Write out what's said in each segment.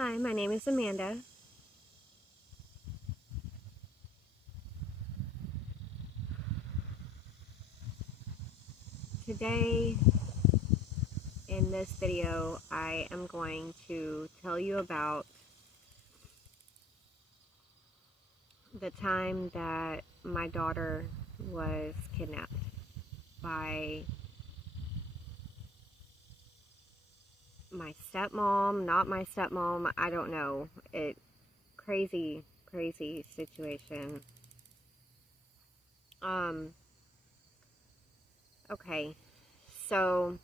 Hi, my name is Amanda. Today, in this video, I am going to tell you about the time that my daughter was kidnapped by my stepmom, not my stepmom, I don't know. Crazy, crazy situation. Um, okay, so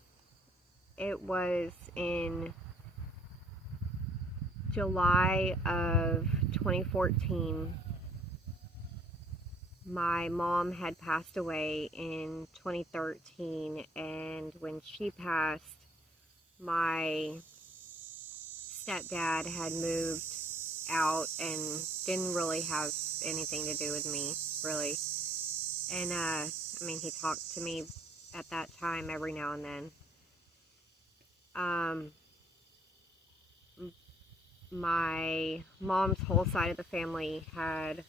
it was in July of 2014. My mom had passed away in 2013, and when she passed, my stepdad had moved out and didn't really have anything to do with me, really. And, he talked to me at that time every now and then. My mom's whole side of the family had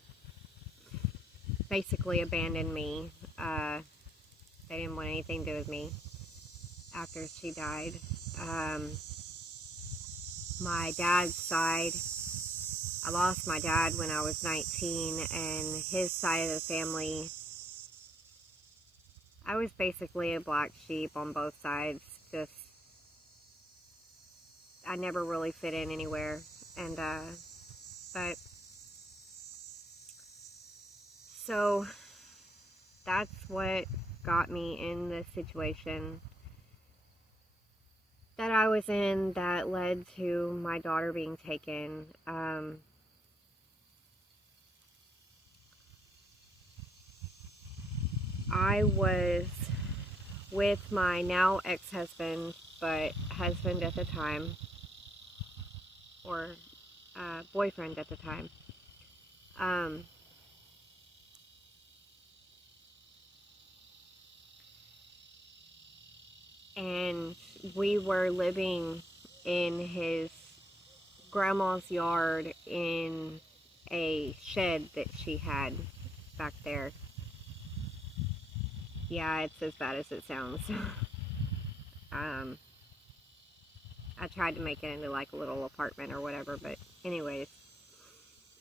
basically abandoned me. They didn't want anything to do with me after she died. Um, my dad's side, I lost my dad when I was 19, and his side of the family, I was basically a black sheep on both sides. Just, I never really fit in anywhere. And, but, so, that's what got me in the situation that I was in that led to my daughter being taken. I was with my now ex-husband, but husband at the time, or boyfriend at the time. And we were living in his grandma's yard in a shed that she had back there. Yeah, it's as bad as it sounds. I tried to make it into like a little apartment or whatever, but anyways,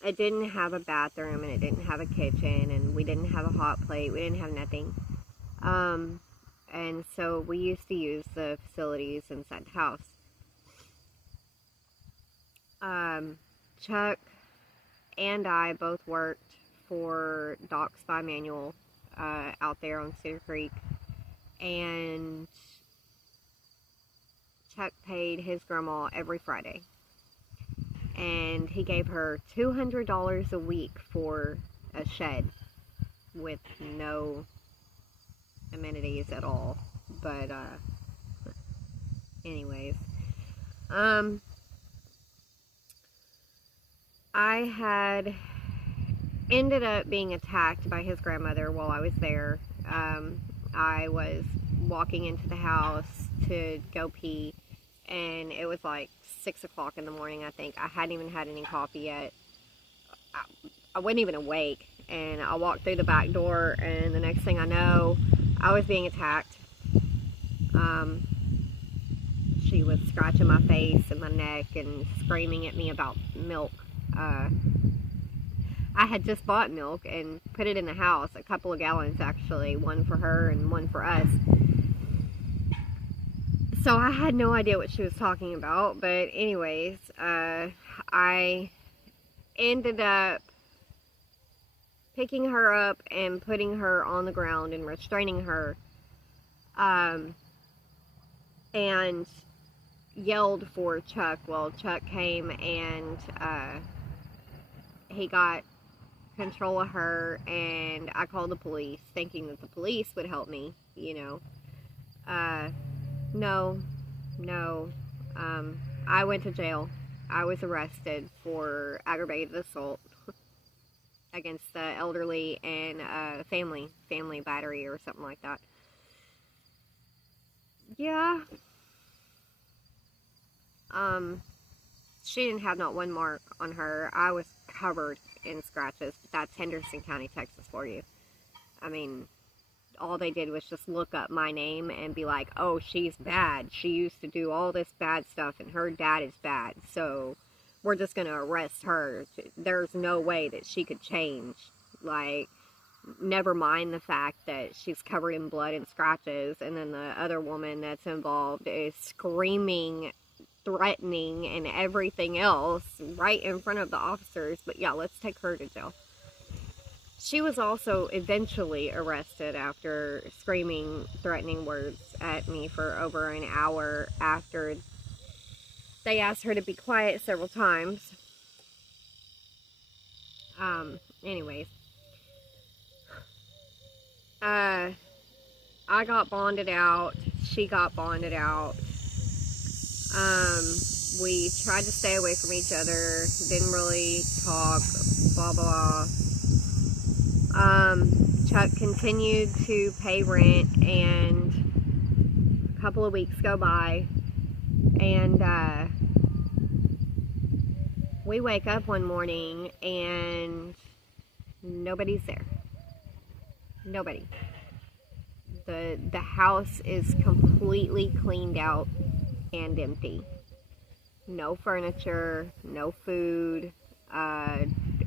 it didn't have a bathroom and it didn't have a kitchen and we didn't have a hot plate. We didn't have nothing. And so we used to use the facilities inside the house. Chuck and I both worked for Docks by Manual out there on Cedar Creek, and Chuck paid his grandma every Friday, and he gave her $200 a week for a shed with no amenities at all. But anyways, I had ended up being attacked by his grandmother while I was there. I was walking into the house to go pee, and it was like 6 o'clock in the morning, I think. I hadn't even had any coffee yet. I wasn't even awake, and I walked through the back door, and the next thing I know, I was being attacked. She was scratching my face and my neck and screaming at me about milk. I had just bought milk and put it in the house, a couple of gallons actually, one for her and one for us. So I had no idea what she was talking about, but anyways, I ended up picking her up and putting her on the ground and restraining her, and yelled for Chuck. Well, Chuck came and he got control of her, and I called the police thinking that the police would help me, no, I went to jail. I was arrested for aggravated assault against the elderly and family battery or something like that. Yeah. She didn't have not one mark on her. I was covered in scratches. That's Henderson County, Texas for you. I mean, all they did was just look up my name and be like, oh, she's bad. She used to do all this bad stuff and her dad is bad. So we're just going to arrest her. There's no way that she could change. Like, never mind the fact that she's covered in blood and scratches. And then the other woman that's involved is screaming, threatening, and everything else right in front of the officers. But yeah, let's take her to jail. She was also eventually arrested after screaming threatening words at me for over an hour after they asked her to be quiet several times. Anyways. I got bonded out. She got bonded out. We tried to stay away from each other. Didn't really talk. Blah, blah. Chuck continued to pay rent, and a couple of weeks go by, and we wake up one morning and nobody's there. Nobody. The house is completely cleaned out and empty. No furniture, no food,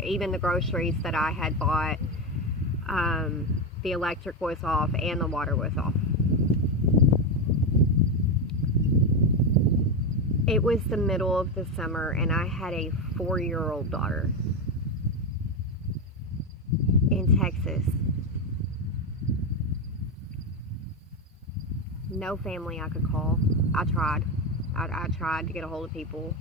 even the groceries that I had bought. The electric was off and the water was off. It was the middle of the summer and I had a 4-year-old daughter in Texas. No family I could call. I tried. I tried to get a hold of people.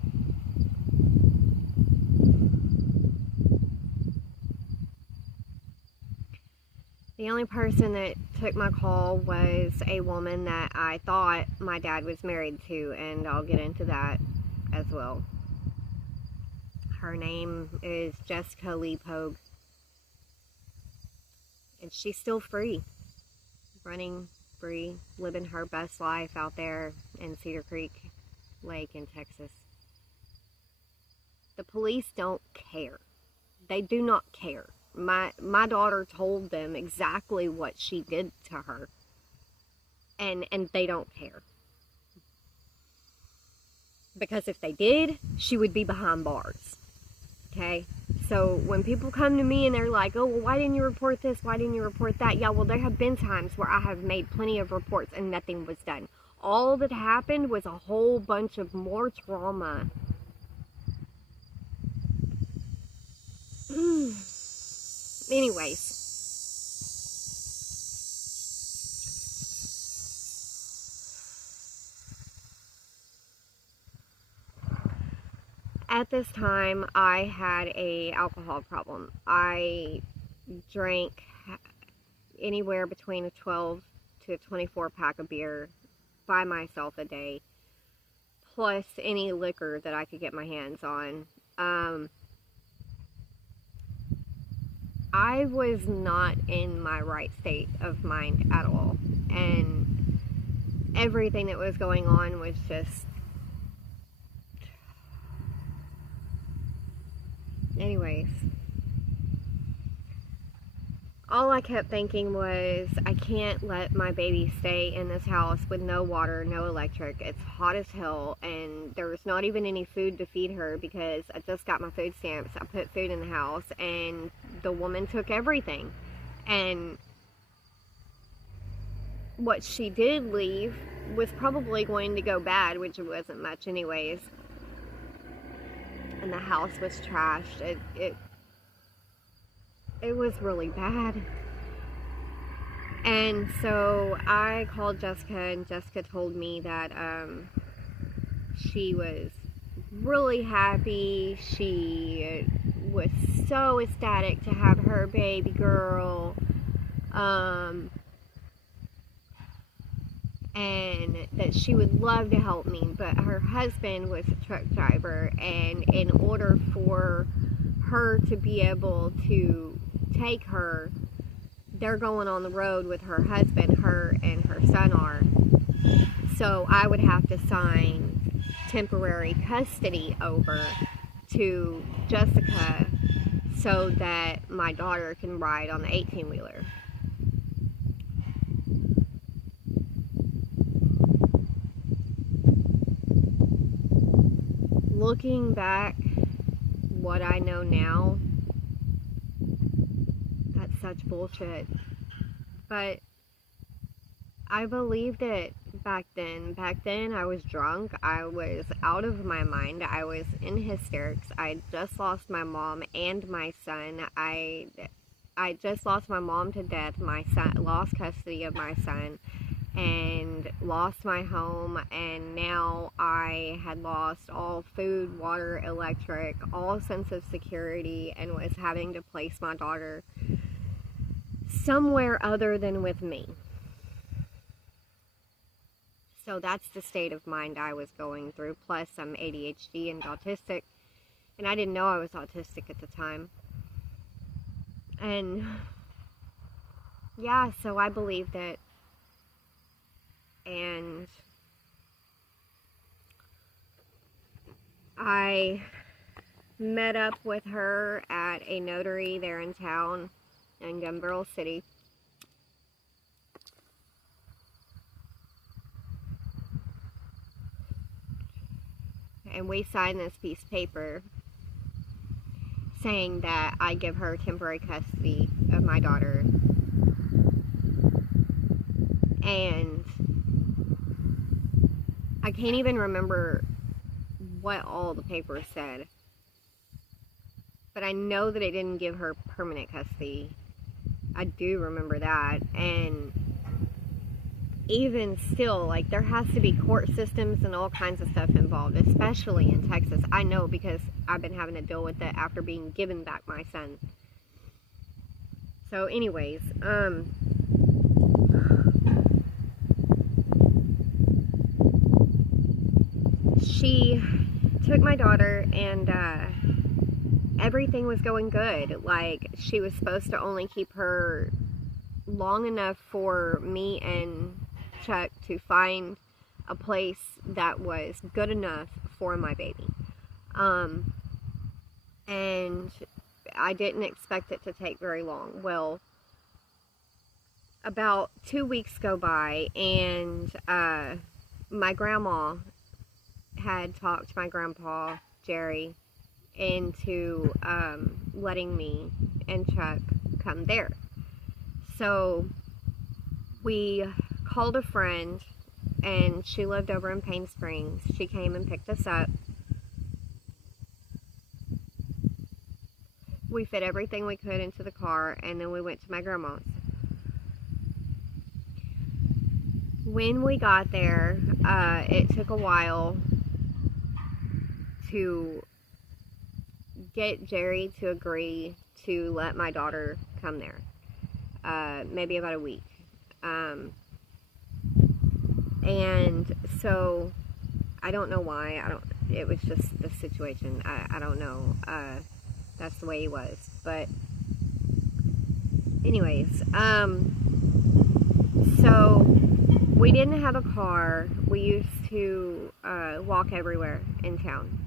The only person that took my call was a woman that I thought my dad was married to, and I'll get into that as well. Her name is Jessica Lee Pogue. And she's still free. Running free, living her best life out there in Cedar Creek Lake in Texas. The police don't care. They do not care. My daughter told them exactly what she did to her, and they don't care. Because if they did, she would be behind bars. Okay? So when people come to me and they're like, oh, well, why didn't you report this? Why didn't you report that? Yeah, well, there have been times where I have made plenty of reports and nothing was done. All that happened was a whole bunch of more trauma. Anyways. At this time, I had an alcohol problem. I drank anywhere between a 12 to a 24 pack of beer by myself a day, plus any liquor that I could get my hands on. I was not in my right state of mind at all, and everything that was going on was just... Anyways, all I kept thinking was, I can't let my baby stay in this house with no water, no electric. It's hot as hell, and there's not even any food to feed her because I just got my food stamps. I put food in the house, and the woman took everything. And what she did leave was probably going to go bad, which it wasn't much anyways. And the house was trashed. It was really bad. And so I called Jessica, and Jessica told me that she was really happy. She was so ecstatic to have her baby girl. And that she would love to help me, but her husband was a truck driver, and in order for her to be able to take her, they're going on the road with her husband, her and her son are. So I would have to sign temporary custody over to Jessica so that my daughter can ride on the 18-wheeler. Looking back, what I know now, that's such bullshit. But I believed it back then. Back then, I was drunk. I was out of my mind. I was in hysterics. I just lost my mom and my son. I just lost my mom to death. My son lost custody of my son and lost my home, and now I had lost all food, water, electric, all sense of security, and was having to place my daughter somewhere other than with me. So that's the state of mind I was going through. Plus, I'm ADHD and autistic, and I didn't know I was autistic at the time. And yeah, so I believed it. And I met up with her at a notary there in town in Gun Barrel City. And we signed this piece of paper saying that I give her temporary custody of my daughter. And I can't even remember what all the paper said. But I know that it didn't give her permanent custody. I do remember that. And even still, like, there has to be court systems and all kinds of stuff involved, especially in Texas. I know because I've been having to deal with it after being given back my son. So anyways, she took my daughter, and everything was going good. Like, she was supposed to only keep her long enough for me and Chuck to find a place that was good enough for my baby. And I didn't expect it to take very long. Well, about 2 weeks go by, and my grandma had talked my grandpa, Jerry, into letting me and Chuck come there. So we called a friend, and she lived over in Payne Springs. She came and picked us up. We fit everything we could into the car, and then we went to my grandma's. When we got there, it took a while to get Jerry to agree to let my daughter come there. Maybe about a week. And so I don't know why. It was just the situation. I don't know. That's the way he was. But anyways, so we didn't have a car. We used to walk everywhere in town.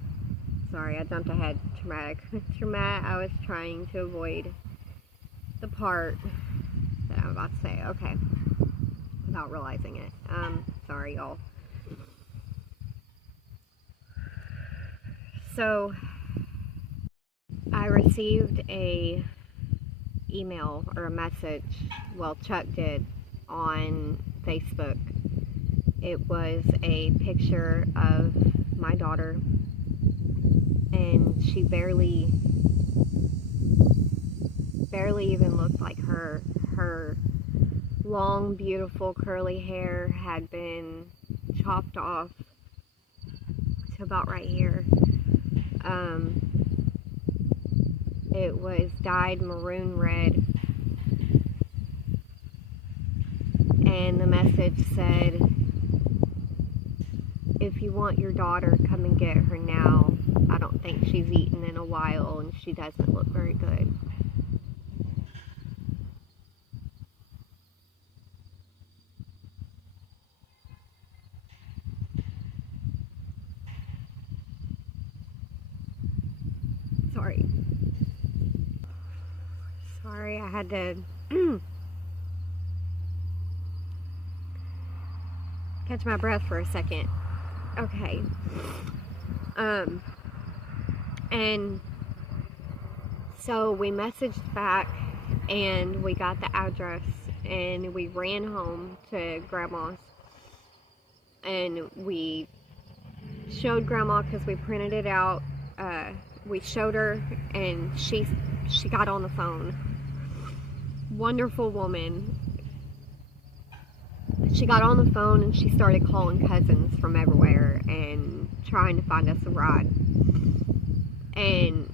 Sorry, I jumped ahead. Traumatic. I was trying to avoid the part that I'm about to say. Okay. Without realizing it. Sorry, y'all. So, I received a email or a message, well, Chuck did, on Facebook. It was a picture of my daughter, and she barely even looked like her. Her long, beautiful, curly hair had been chopped off to about right here. It was dyed maroon red, and the message said, "If you want your daughter, come and get her now. I don't think she's eaten in a while, and she doesn't look very good." Sorry. Sorry, I had to catch my breath for a second. Okay. And so we messaged back and we got the address and we ran home to Grandma's and we showed Grandma because we printed it out. We showed her and she got on the phone. Wonderful woman. She got on the phone and she started calling cousins from everywhere and trying to find us a ride. And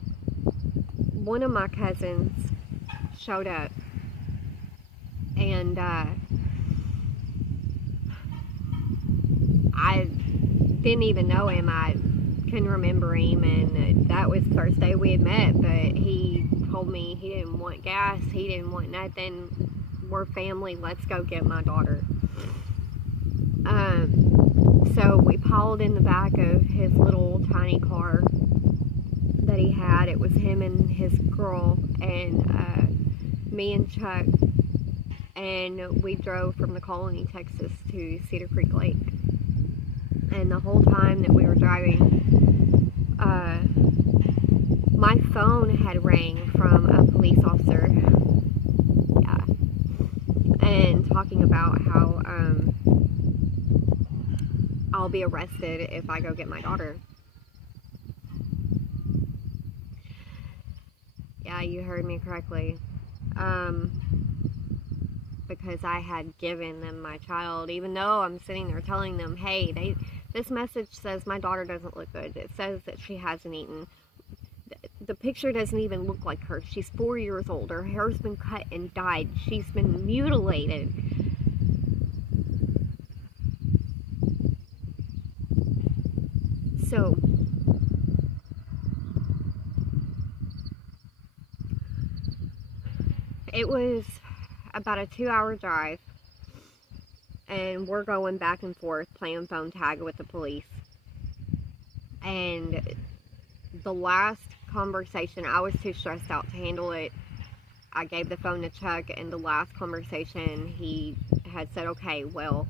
one of my cousins showed up and I didn't even know him. I couldn't remember him, and that was the first day we had met, but he told me he didn't want gas, he didn't want nothing. We're family, let's go get my daughter. So we piled in the back of his little tiny car that he had. It was him and his girl and me and Chuck, and we drove from the Colony, Texas to Cedar Creek Lake. And the whole time that we were driving, my phone had rang from a police officer, and talking about how I'll be arrested if I go get my daughter. Yeah, you heard me correctly. Because I had given them my child, even though I'm sitting there telling them, hey, this message says my daughter doesn't look good. It says that she hasn't eaten. The picture doesn't even look like her. She's 4 years old. Her hair's been cut and dyed. She's been mutilated. So, it was about a 2-hour drive, and we're going back and forth playing phone tag with the police. And the last conversation, I was too stressed out to handle it. I gave the phone to Chuck, and the last conversation he had said, okay, well,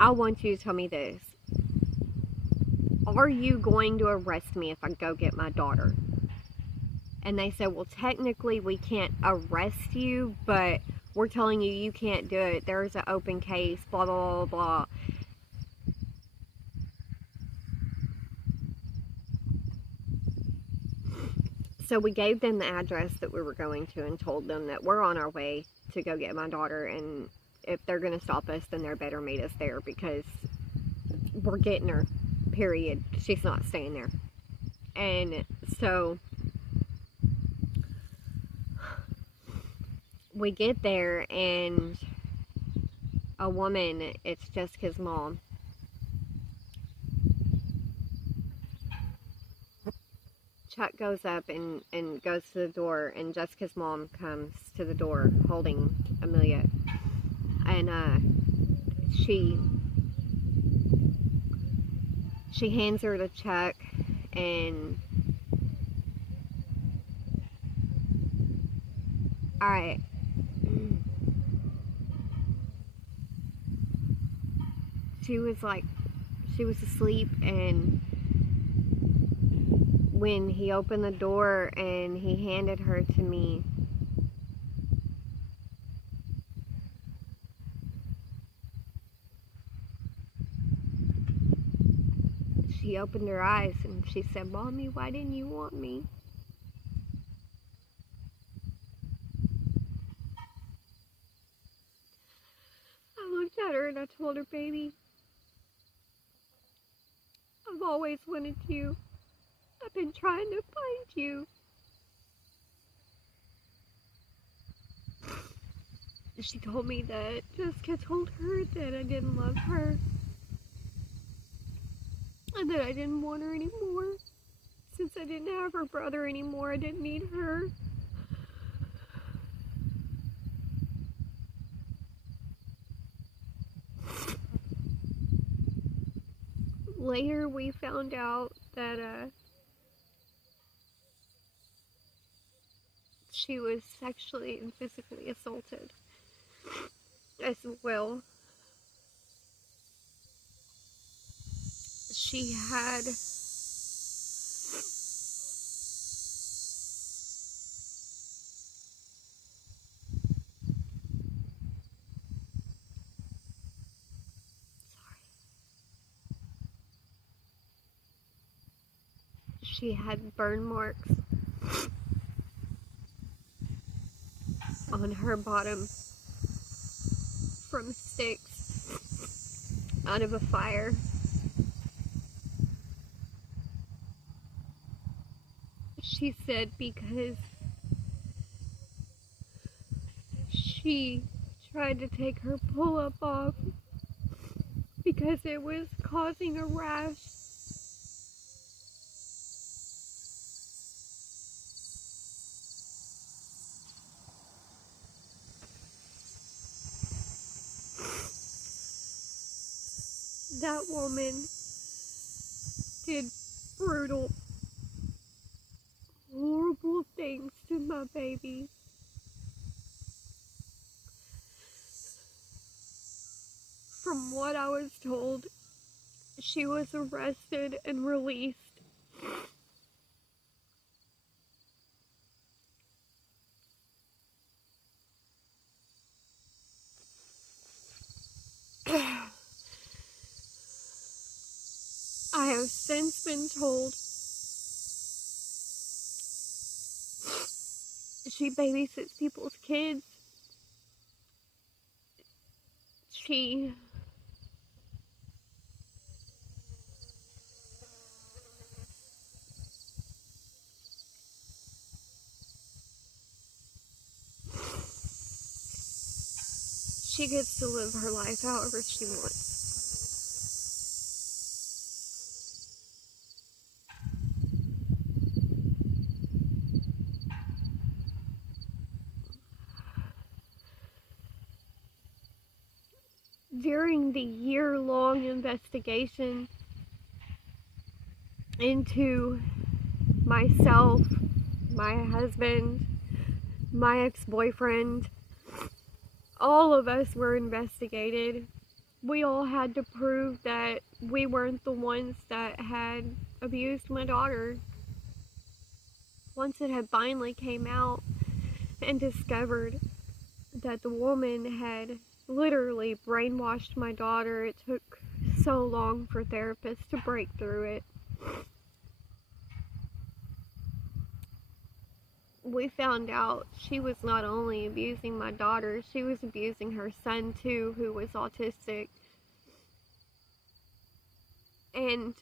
I want you to tell me this. Are you going to arrest me if I go get my daughter? And they said, well, technically we can't arrest you, but we're telling you you can't do it. There's an open case, blah, blah, blah, blah. So we gave them the address that we were going to and told them that we're on our way to go get my daughter, and if they're going to stop us, then they better meet us there because we're getting her, period. She's not staying there. And so we get there, and a woman, it's Jessica's mom, Chuck goes up and goes to the door, and Jessica's mom comes to the door holding Amelia, and she hands her to Chuck, and she was asleep, and when he opened the door and he handed her to me, she opened her eyes and she said, Mommy, why didn't you want me? I looked at her and I told her, baby, I've always wanted you. I've been trying to find you. She told me that Jessica told her that I didn't love her and that I didn't want her anymore. Since I didn't have her brother anymore, I didn't need her. Later we found out that she was sexually and physically assaulted as well. She had burn marks on her bottom from sticks out of a fire. She said because she tried to take her pull-up off because it was causing a rash. That woman did brutal, horrible things to my baby. From what I was told, she was arrested and released. I have since been told she babysits people's kids. She gets to live her life however she wants. During the year-long investigation into myself, my husband, my ex-boyfriend, all of us were investigated. We all had to prove that we weren't the ones that had abused my daughter. Once it had finally came out and discovered that the woman had literally brainwashed my daughter, it took so long for therapists to break through it. We found out she was not only abusing my daughter, she was abusing her son too, who was autistic. And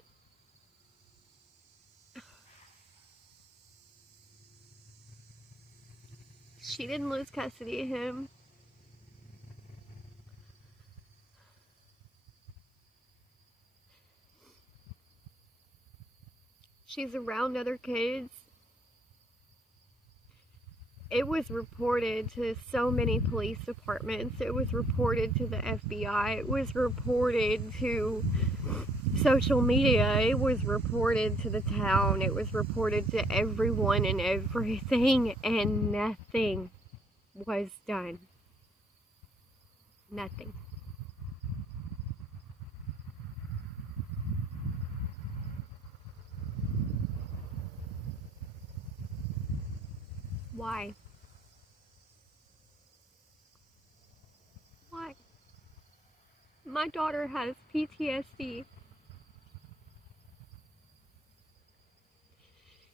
she didn't lose custody of him. She's around other kids. It was reported to so many police departments. It was reported to the FBI. It was reported to social media. It was reported to the town. It was reported to everyone and everything, and nothing was done. Nothing. Why? Why? My daughter has PTSD.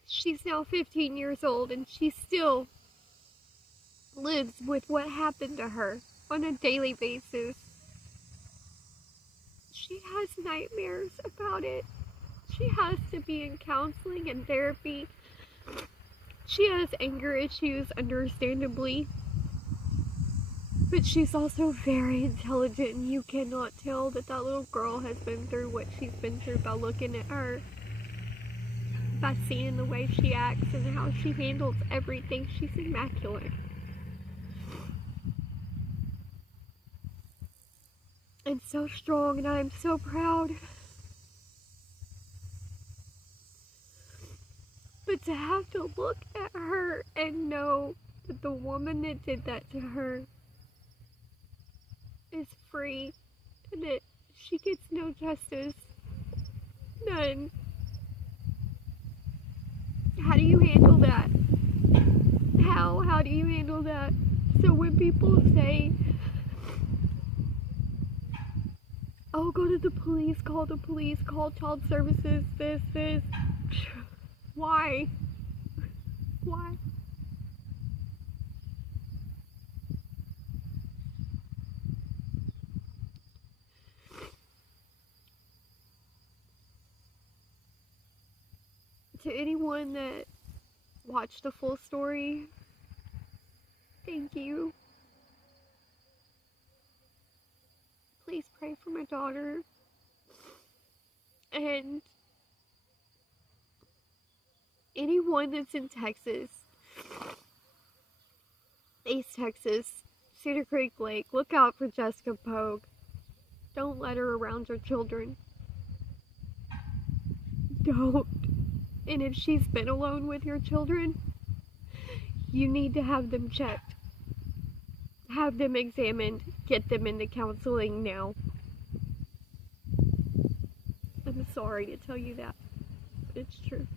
She's now 15 years old and she still lives with what happened to her on a daily basis. She has nightmares about it. She has to be in counseling and therapy. She has anger issues, understandably, but she's also very intelligent, and you cannot tell that that little girl has been through what she's been through by looking at her, by seeing the way she acts and how she handles everything. She's immaculate. And so strong, and I'm so proud. But to have to look at her and know that the woman that did that to her is free and that she gets no justice. None. How do you handle that? How do you handle that? So when people say, oh, go to the police, call child services, this. Why? Why? To anyone that watched the full story, thank you. Please pray for my daughter. And anyone that's in Texas, East Texas, Cedar Creek Lake, look out for Jessica Pogue. Don't let her around your children. Don't. And if she's been alone with your children, you need to have them checked. Have them examined. Get them into counseling now. I'm sorry to tell you that, but it's true.